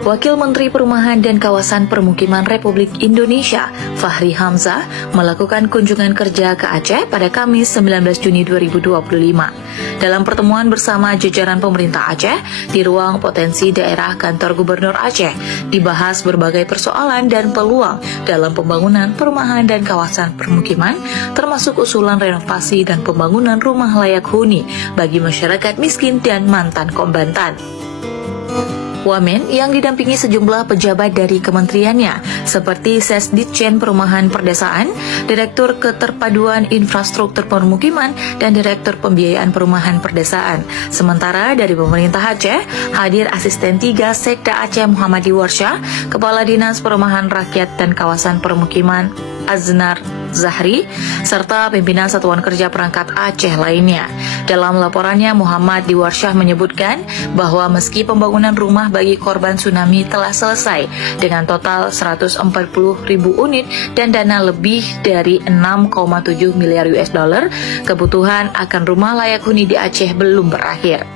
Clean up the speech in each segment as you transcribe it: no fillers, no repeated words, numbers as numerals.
Wakil Menteri Perumahan dan Kawasan Permukiman Republik Indonesia, Fahri Hamzah, melakukan kunjungan kerja ke Aceh pada Kamis 19 Juni 2025. Dalam pertemuan bersama jajaran pemerintah Aceh di ruang potensi daerah kantor Gubernur Aceh, dibahas berbagai persoalan dan peluang dalam pembangunan perumahan dan kawasan permukiman, termasuk usulan renovasi dan pembangunan rumah layak huni bagi masyarakat miskin dan mantan kombatan. Wamen yang didampingi sejumlah pejabat dari kementeriannya seperti Sesditjen Perumahan Perdesaan, Direktur Keterpaduan Infrastruktur Permukiman, dan Direktur Pembiayaan Perumahan Perdesaan. Sementara dari pemerintah Aceh, hadir Asisten 3 Sekda Aceh Muhammad Warsha, Kepala Dinas Perumahan Rakyat dan Kawasan Permukiman Aznar Zahri, serta pimpinan Satuan Kerja Perangkat Aceh lainnya. Dalam laporannya, Muhammad Warsha menyebutkan bahwa meski pembangunan rumah bagi korban tsunami telah selesai dengan total 140.000 unit dan dana lebih dari 6,7 miliar US dollar, kebutuhan akan rumah layak huni di Aceh belum berakhir.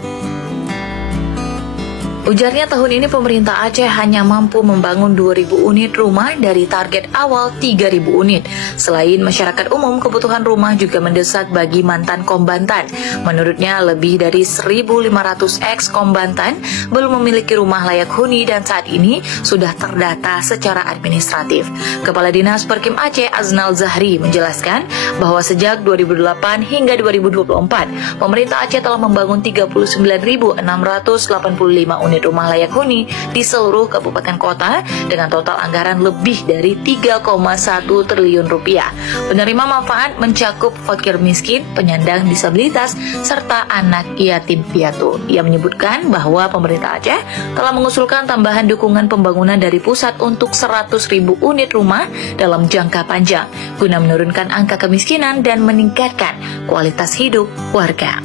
Ujarnya, tahun ini pemerintah Aceh hanya mampu membangun 2.000 unit rumah dari target awal 3.000 unit. Selain masyarakat umum, kebutuhan rumah juga mendesak bagi mantan kombatan. Menurutnya, lebih dari 1.500 ex-kombatan belum memiliki rumah layak huni dan saat ini sudah terdata secara administratif. Kepala Dinas Perkim Aceh Aznal Zahri menjelaskan bahwa sejak 2008 hingga 2024, pemerintah Aceh telah membangun 39.685 unit rumah layak huni di seluruh kabupaten kota dengan total anggaran lebih dari 3,1 triliun rupiah. Penerima manfaat mencakup fakir miskin, penyandang disabilitas, serta anak yatim piatu. Ia menyebutkan bahwa pemerintah Aceh telah mengusulkan tambahan dukungan pembangunan dari pusat untuk 100.000 unit rumah dalam jangka panjang guna menurunkan angka kemiskinan dan meningkatkan kualitas hidup warga.